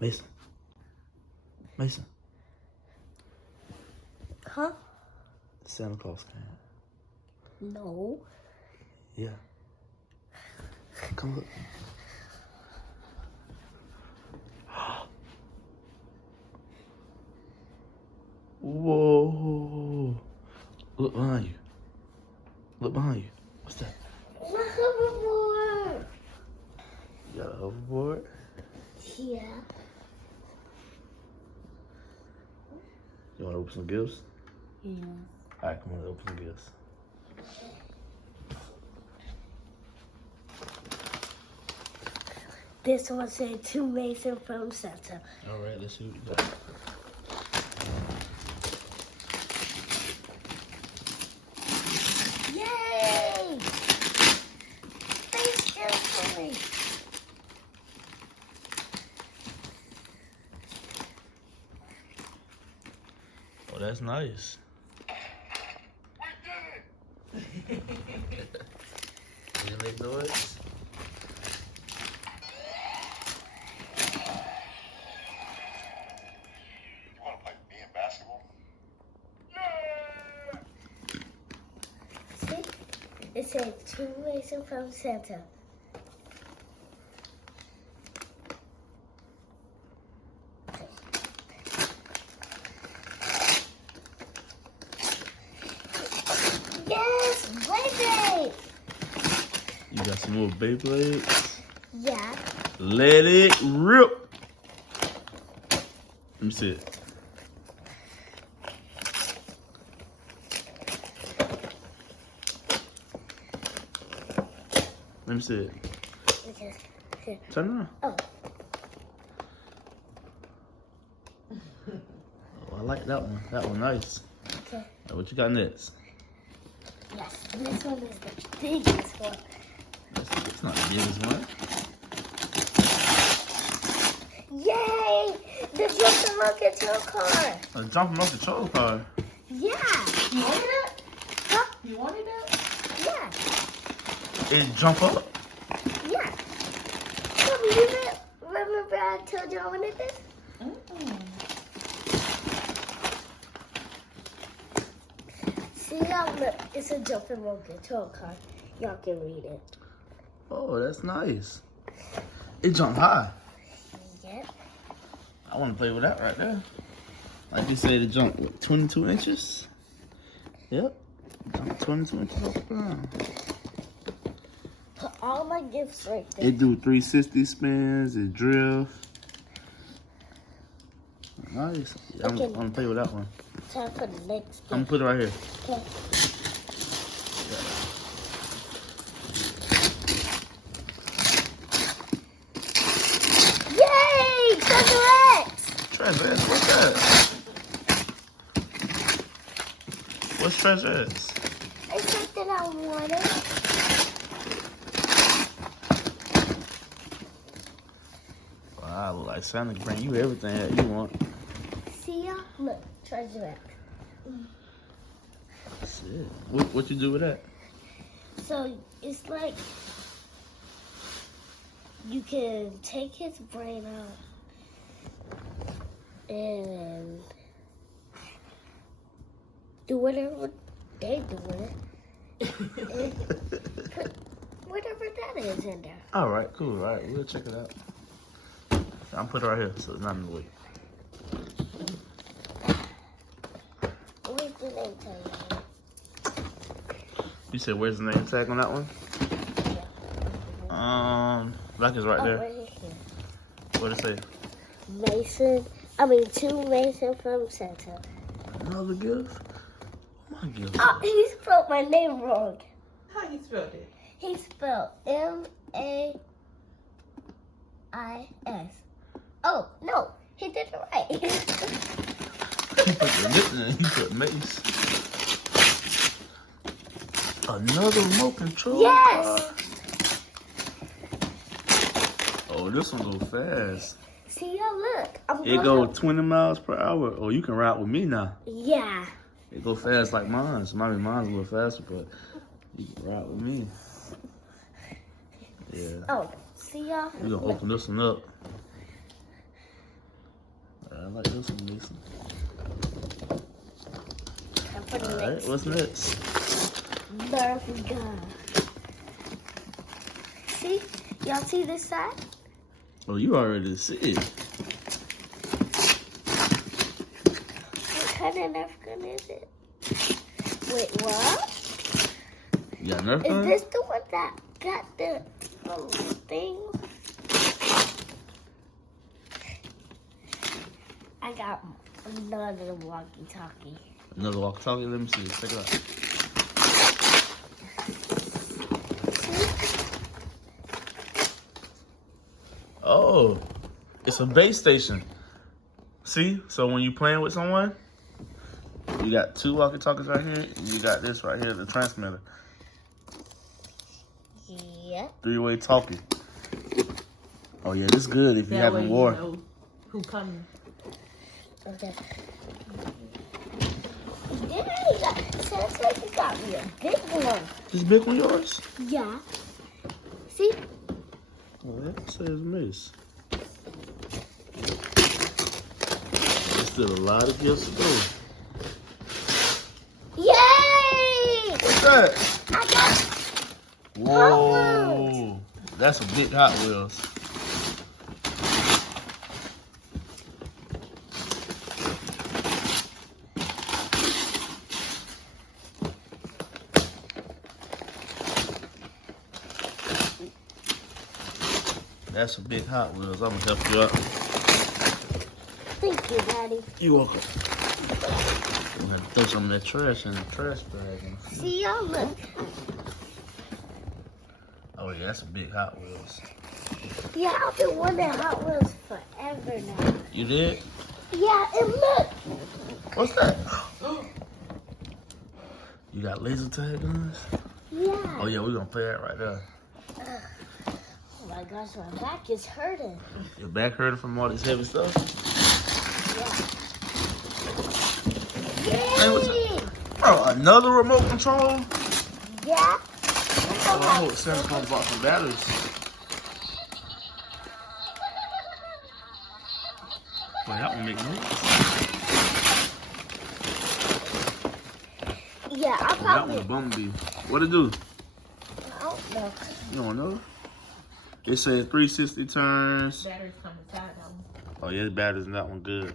Mason. Mason. Huh? Santa Claus came. No. Yeah. Come look. Whoa. Look behind you. Look behind you. What's that? My hoverboard. You got a hoverboard? Yeah. You want to open some gifts? Yeah. All right, come on, open some gifts. This one said to Mason from Santa. All right, let's see what you got. Yay! Thanks, carefully. Oh, that's nice. You make noise? You want to play me in basketball? See? It said to Mason from Santa. Yes, Beyblade. You got some more Beyblades? Yeah. Let it rip. Let me see it. Let me see it. Okay. Here. Turn it on. Oh. Oh, I like that one. That one nice. Okay. Now, what you got next? Yes, this one is the biggest one. It's not the biggest one. Yay! The Jumping Monkey Control car. A jumping off the troll car. Yeah. You wanted it? Huh? You wanted it? Yeah. It jump up. Yeah. Mommy, you remember I told you I wanted this? See how look, it's a Jumping Monkey Control car. Y'all can read it. Oh, that's nice. It jump high. Yep. I want to play with that right there. Like you said, it jumped, what, 22 inches? Yep. Jump 22 inches off the ground. Put all my gifts right there. It do 360 spins, it drift. Nice. I'm Okay. gonna play with that one. Time for the next I'm gonna gift. put it right here. Okay. Yay! Treasure X! Treasure X, what's that? What's Treasure X? It's something I wanted. Wow, I look like Santa can bring you everything that you want. See ya? Look, Treasure X. Shit. What you do with that? So it's like you can take his brain out and do whatever they do with it. And put whatever that is in there. All right, cool. All right, we'll check it out. I'm put it right here, so it's not in the way. Where's the name tag? You said where's the name tag on that one? Like it's right Oh, there. right here. What it say? Mason, to Mason from Santa. Another gift? My gift. Oh, he spelled my name wrong. How you spelled it? He spelled M-A-I-S. Oh, no, he did it right. He put the nickname. He put Mace. Another remote control. Yes. car? Oh, this one go fast. See, y'all look. I'm It go 20 miles per hour. Oh, you can ride with me now. Yeah. It go fast like mine. So maybe mine's a little faster, but you can ride with me. Yeah. Oh, see y'all? We're gonna open this one up. like this one, Mason. And for the Alright, next what's next? Nerf gun. See? Y'all see this side? Oh, you already see it. What kind of Nerf gun is it? Wait, what? You got Nerf Is gun? this the one that got the thing? I got another walkie-talkie. Another walkie-talkie? Let me see. Check it out. Oh, it's a base station. See? So when you playing with someone, you got two walkie-talkies right here, and you got this right here, the transmitter. Yep. Three-way talking. Oh yeah, this good if you That way having you war. know who coming. Okay. Yeah, sounds like you got me a big one. This big one yours? Yeah. See? Oh, that says miss. There's still a lot of gifts to go. Yay! What's that? I got Whoa, that's a big Hot Wheels. That's a big Hot Wheels. I'm gonna help you out. Thank you, Daddy. You welcome. I'm gonna throw some of that trash in the trash bag. See y'all look. Oh yeah, that's a big Hot Wheels. Yeah, I've been wanting Hot Wheels forever now. You did? Yeah, and look. What's that? You got laser tag guns? Yeah. Oh yeah, we're gonna play that right there. Oh my gosh, my back is hurting. Your back hurting from all this heavy stuff? Yeah. Man, what's Yay! Oh, another remote control? Yeah. Oh, I hope Samsung bought some batteries. Boy, that one make noise. Yeah, I Oh, that probably. one a bumblebee. What it do? I don't know. You don't know? It says 360 turns. Batteries come inside that one. Oh yeah, the batteries in that one good.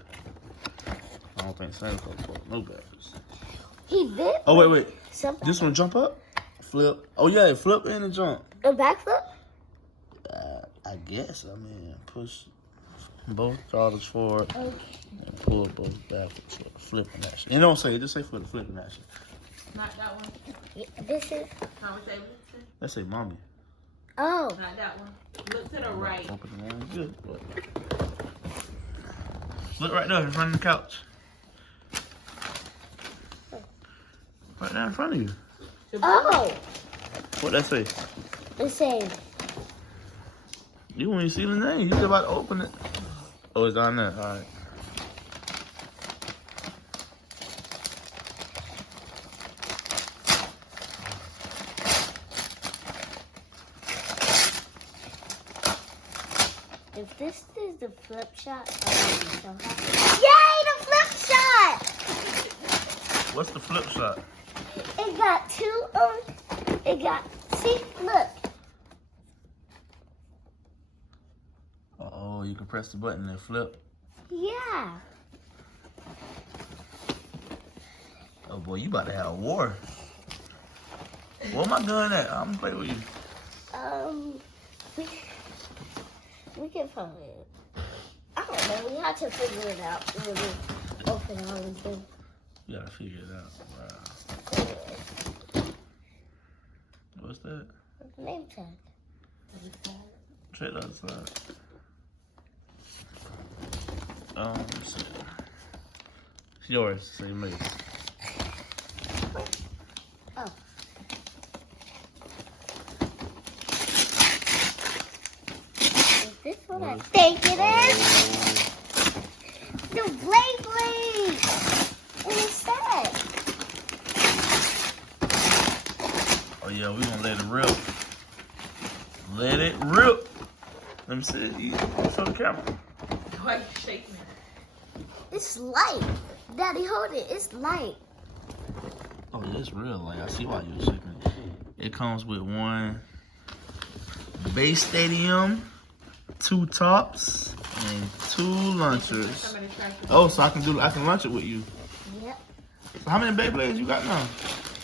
I don't think Samsung bought no batteries. He did. Oh wait. Something. This one jump up? Flip. Oh yeah, it flip and it jump. A backflip? I guess. I mean, push both throttles forward Okay. and pull both backwards. Flipping action. It don't say. It just say for the flipping action. Not that one. Yeah, this is. How would say listen? Let's say mommy. Oh. Not that one. Look to the right. Open the one good. Look right there in front of the couch. Right there in front of you. Oh. What that say? The same. You won't even see the name. You just about to open it. Oh, it's down there. All right. If this is the flip shot, I'll be so happy. Yay, the flip shot! What's the flip shot? It got two on. It got. See, look. Oh, you can press the button and flip. Yeah. Oh boy, you about to have a war. Where my gun at? I'm gonna play with you. We can find it. I don't know. We have to figure it out when we open all of them. You gotta figure it out. Wow. What's that? Name tag. Check the other side. Let's see. It's yours, so you made it. Oh. Is this what I think it is? The Blade Blade! What is that? Oh yeah, we gonna let it rip. Let it rip. Let me see it. You show the camera. Why are you shaking it? It's light. Daddy, hold it. It's light. Oh, yeah, it's real. Like, I see why you were sleeping. It comes with one base stadium, 2 tops, and 2 launchers. Somebody tried to- Oh, so I can launch it with you. Yep. So how many Beyblades you got now?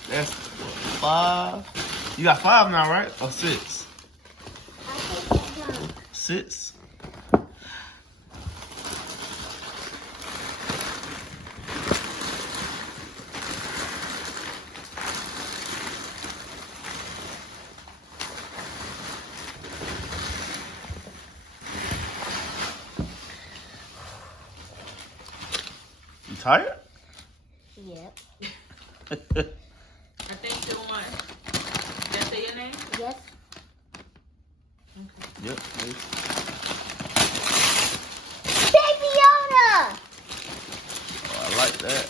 That's 5. You got 5 now, right? Or 6? I think that down. 6. You tired? Yep. I think you won. Did I say your name? Yep. Yep. Baby Yoda! Oh, I like that.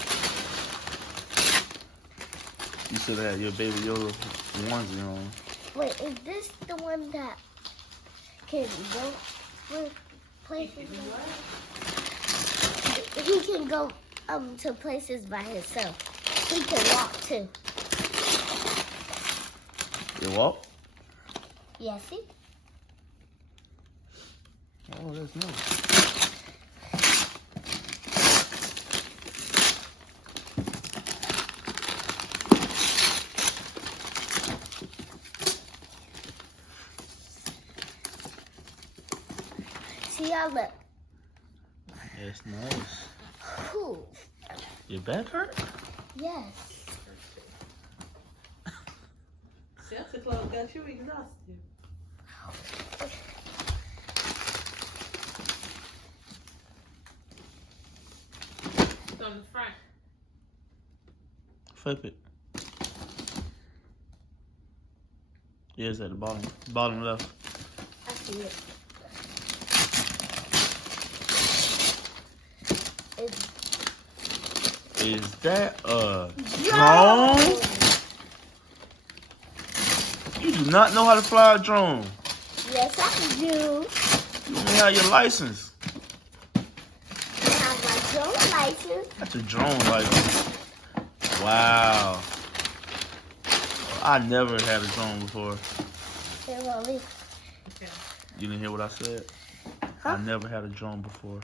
You should have had your Baby Yoda onesie on. Wait, is this the one that can go with places? He can go to places by himself. He can walk too. You walk? Yeah, see? Oh, that's nice. See how look. That's nice. Cool. Your back hurt? Yes. Santa Claus got you exhausted. It's on the front. Flip it. Yeah, it's at the bottom. Bottom left. I see it. It's Is that a drone? You do not know how to fly a drone. Yes, I do. You don't have your license. I have my drone license. That's a drone license. Wow. I never had a drone before. Here, Mommy. Okay. You didn't hear what I said? Huh? I never had a drone before.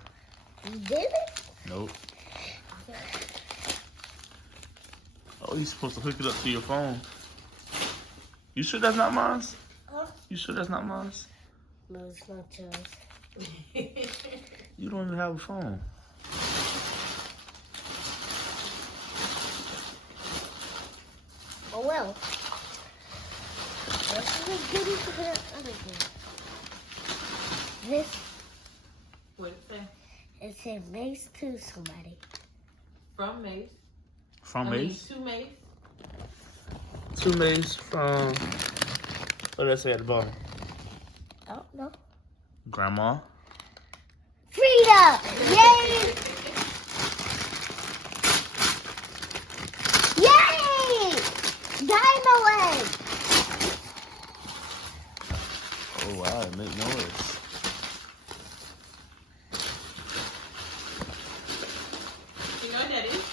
You did it? Nope. Oh, you're supposed to hook it up to your phone. You sure that's not mine? Huh? You sure that's not mine? No, it's not yours. You don't even have a phone. Oh well. This is as good as the other game. This What it say? is a mace to somebody. From Mace. From I mean, Mace? to Mace. 2 Mace from, what did I say at the bottom? I don't know. Grandma. Frida! Yay! Yay! Dino egg! Oh wow, it make noise. You know what that is?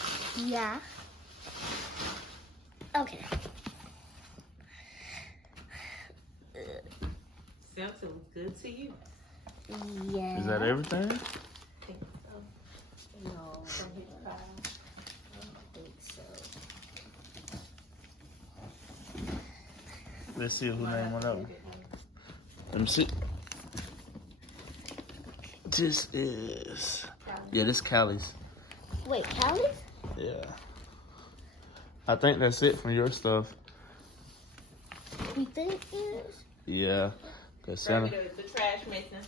Yeah. Okay. Santa was good to you. Yeah. Is that everything? I think so. No, From his child. I don't think so. Let's see who name on that one. Let me see. This is, yeah, this Callie's. Wait, Callie? Yeah. I think that's it from your stuff. You think it is? Yeah. Cause Right, Santa. the trash mason.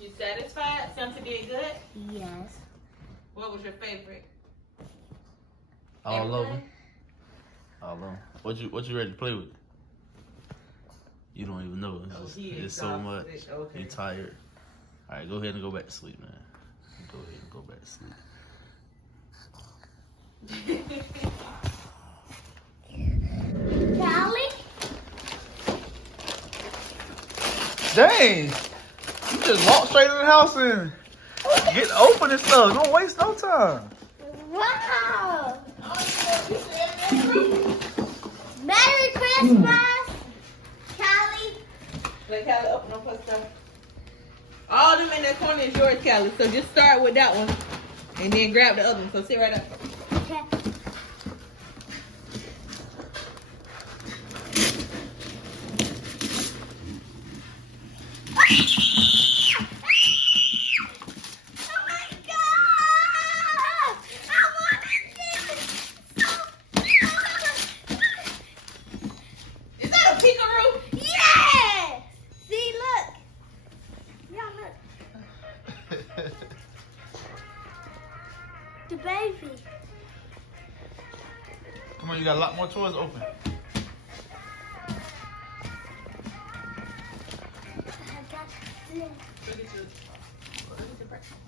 You satisfied? Santa did good? Yes. What was your favorite? All of them. Everything? All of them. What you ready to play with? You don't even know. It's, Oh, just, he it's so much. exhausted. Okay. You tired. All right, go ahead and go back to sleep, man. Go ahead and go back to sleep. Callie? Dang! You just walk straight in the house and get open and stuff. Don't waste no time. Wow. Merry Christmas, Callie. Let Callie open up her stuff. All them in that corner is yours, Callie. So just start with that one. And then grab the other one. So sit right up. Okay. Oh my God! I wanted this. Is that a peekaroo? Yes! See, look. Yeah, look. The baby. Come on, you got a lot more toys open. I got this. Look at you. Look at your breakfast.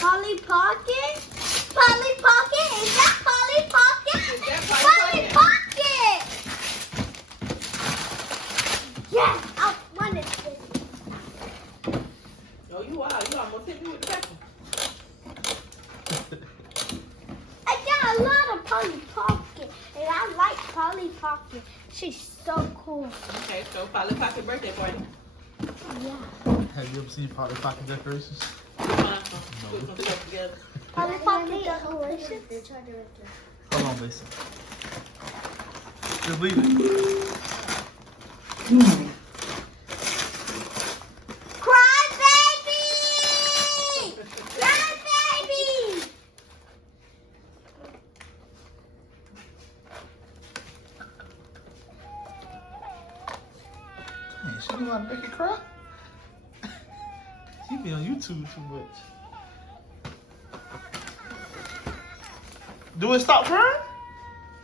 Polly Pocket? Polly Pocket? Is that Polly Pocket? that Polly Polly Pocket! Yes, I wanted this. Oh, you are. You almost hit me with the pepper. I got a lot of Polly Pocket, and I like Polly Pocket. She's so cool. Okay, so Polly Pocket birthday party. Yeah. Have you ever seen Polly Pocket decorations? Put some stuff together. Polly Pocket decorations. Hold on, Mason. Just leave it. Cry baby! Cry baby! Dang, she know how to make it cry? She be on YouTube too much. Do it stop crying?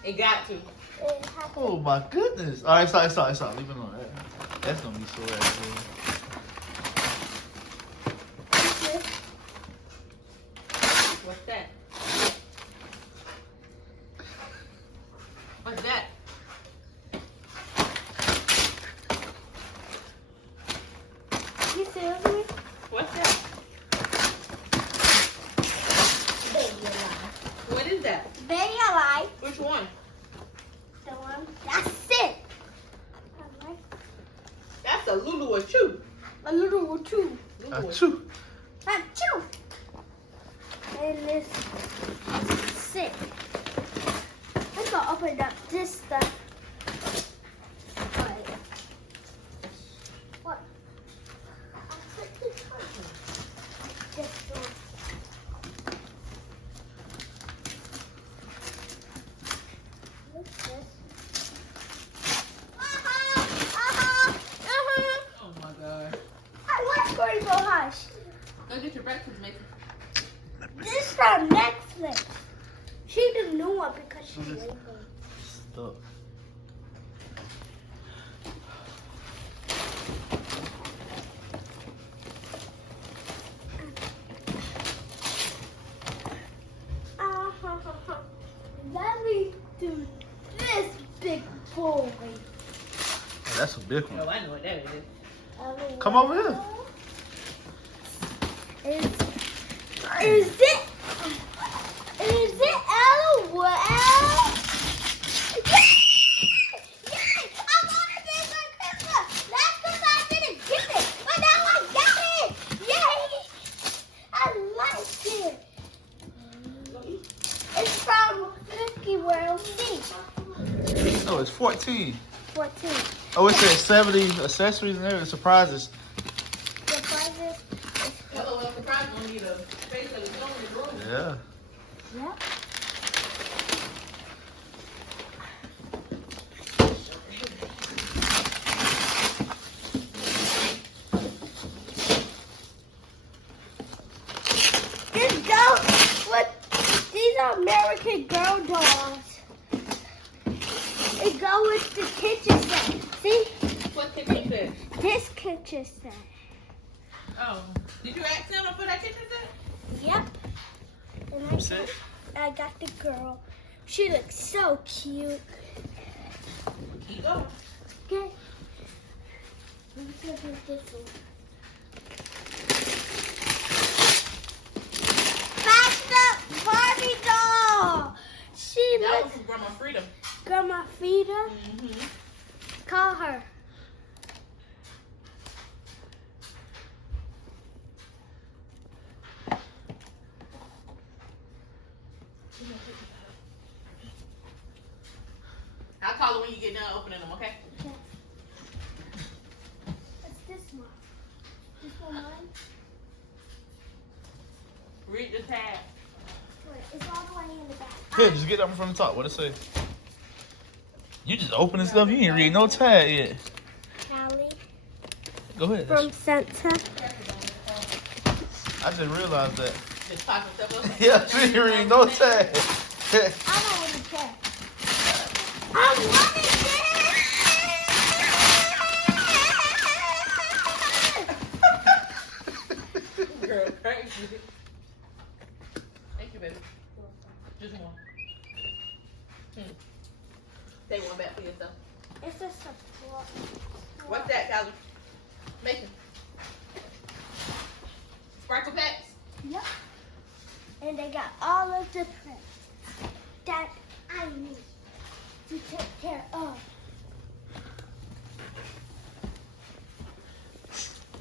It got to. Oh my goodness. Alright, stop. Leave it alone. That's gonna be so bad. What's that? What's that? You serious? Me? What's that? Baby alive. What is that? Baby alive. Which one? The one. That's it. I like That's a Lulu or Chew. a little too. Lulu or Achoo. Achoo! And this sick. I'm gonna open up this stuff. Alright. What? This one. What's this? Oh my God. I like Rainbow Hush. Go get your breakfast, Mason. This is from Netflix. She the new one because she's What is- Rainbow. Stop. Let me do this big boy. Oh, that's a big Oh, one. I know what that is. Come over here. Is it LOL? Yes! Yes! I wanted this on Christmas. Last time I didn't get it, but now I got it. Yay! I like it. It's from Cookie World C. Oh, it's 14. 14. Oh, it says 70 accessories and everything. Surprises. Surprises. Hello, well, surprise gonna need a space of its own in the room. Yeah. Yep. These are American Girl dolls. They go with the kitchen set. See? What's the kitchen set? This kitchen set. Oh. Did you ask them for that kitchen set? Yep. And What's that? I got the girl She looks so cute. Keep going. Okay. Let me see if this one. That's the Barbie doll. She That was looks from Grandma Freedom. Grandma Frida. Mm-hmm. Call her. I'll call her when you get done opening them, okay? What's this one? This one mine? Read the tag. Wait, it's all the way in the back. Here, just get up from the top. What it say? You just opening stuff. You ain't read no tag yet. Callie Go ahead. from Santa. I just realized that. Just popping stuff up. Yeah, she ain't read no tag. I don't want to check. I want it. Girl, crazy. Thank you, baby. Just one. Take one back for yourself. It's just a plot. What's that, Callie? Mason. Sparkle packs? Yep. And they got all of the prints that I need to take care of.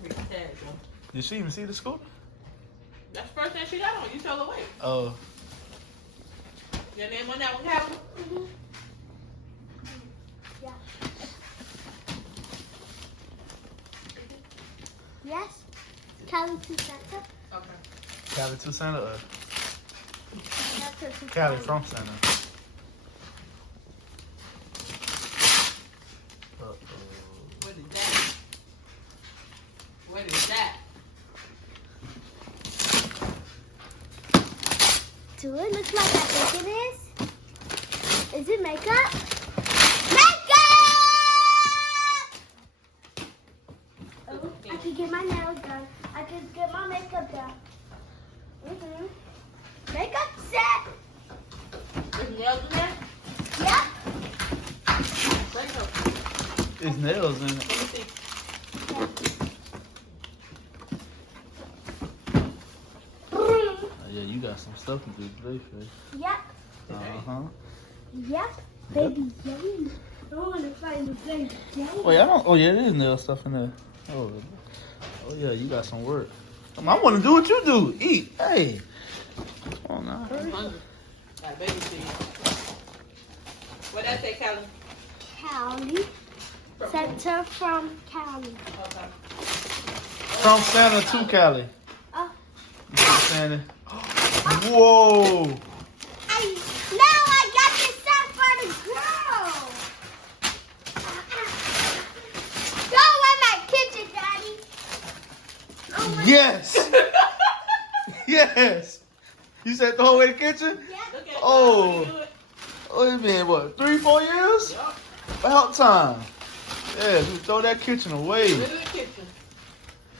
Read the tag, girl. Did she even see the scooter? That's the first thing she got on. You told her wait. Oh. Your name on that one, Callie? Mm-hmm. Yeah. Yes. Callie to Santa. Okay. Cali to Santa or Santa to Cali from Santa? Uh-oh. What is that? What is that? Do it look like I think it is? Is it makeup? Makeup! Oh, I can get my nails done. I can get my makeup done. Makeup set. There's nails in there? Yep. Bring it up. It's nails in it. Let me see. Oh, yeah, you got some stuff to do today, Faye. Yep. Uh-huh. Yep. Baby Jane. I want to find the baby Jane. Wait, I don't. Oh, yeah, there is nail stuff in there. Oh, yeah, you got some work. I want to do what you do. Eat. Hey. Come on now. I'm Hurry. hungry. Got baby seed. What that say, Callie? Callie. Santa from Callie. Okay. From Santa to Cali. Oh. You from Santa. Whoa. Now I got this set for the girl. Go in my kitchen, Daddy. Oh, my Yes. Yes. You said throw away the kitchen? Yeah. Look at Oh. you do it. Oh, it's been, what, 3-4 years? Yup. About time. Yeah, we throw that kitchen away. Look at the kitchen.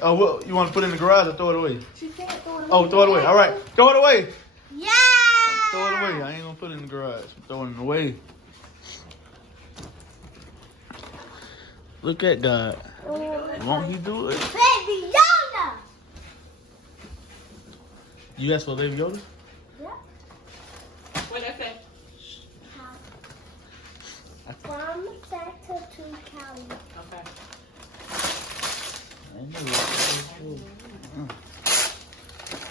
Oh, well, you want to put it in the garage or throw it away? She said throw it Oh, throw it away. All right. Throw it away. Yeah. Throw it away. I ain't going to put it in the garage. I'm throwing it away. Look at God. Won't he do it? Baby Yoda. You asked for Baby Yoda? Yeah. What that say? From Santa to Callie. Okay.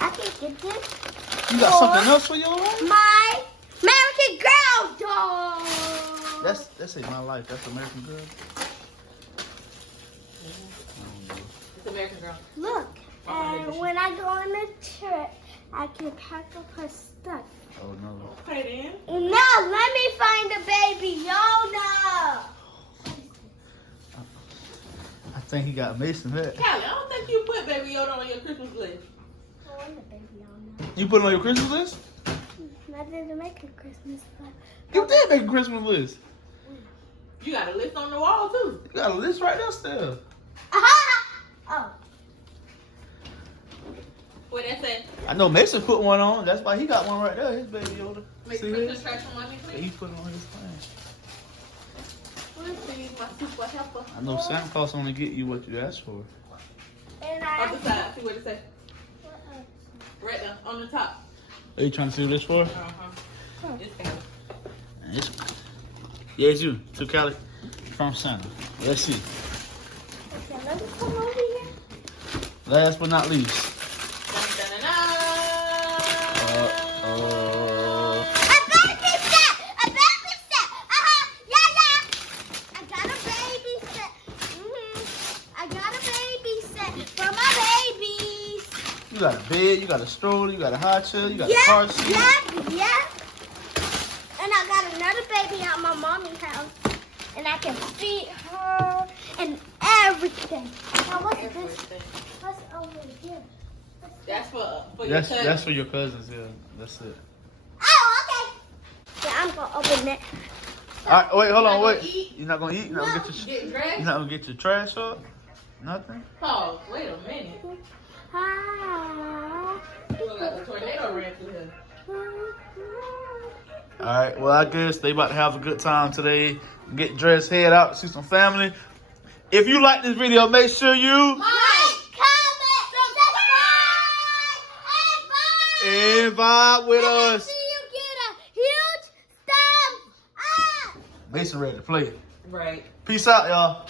I can get this. You got something else for your life? My American Girl doll. That's ain't my life. That's American Girl. It's American Girl. Look, and when I go on a trip, I can pack up her stuff. Oh, no. Okay, then. Now let me find the baby Yoda. I think he got Mason that. Callie, I don't think you put Baby Yoda on your Christmas list. I want the baby Yoda. You put it on your Christmas list? I didn't make a Christmas list. You did make a Christmas list. You got a list on the wall, too. You got a list right there still. Oh. What that say? I know Mason put one on. That's why he got one right there. His baby Yoda. Make See sure this? to trash on mommy, He please. put it on his thing. Let's see, my super helper. I know Santa Claus only get you what you asked for. And Other side, see what it say. Right there, on the top. Are you trying to see what this for? It's kind of. It's, yeah, it's you. To Cali from Santa. Let's see. Okay, let me come over here. Last but not least. A baby set! A baby set! Yeah. I got a baby set. I got a baby set for my babies. You got a bed, you got a stroller, you got a high chair, you got a car seat. Yeah. And I got another baby at my mommy's house. And I can feed her and everything. Now what's this? What's over here? That's for your cousin. That's for your cousins, yeah. That's it. Oh, okay. Yeah, I'm gonna open it. Alright, wait, hold on, You're not wait. gonna eat? You're not gonna eat? You're not gonna Get you're dressed. not gonna get your trash up? Nothing? Pause. Wait a minute. Hi. Look like a tornado ran through here. Alright, well I guess they about to have a good time today. Get dressed, head out, see some family. If you like this video, make sure you Like, comment, subscribe, and vibe with make us. sure you get a huge thumbs up. Mason ready to play. Right. Peace out, y'all.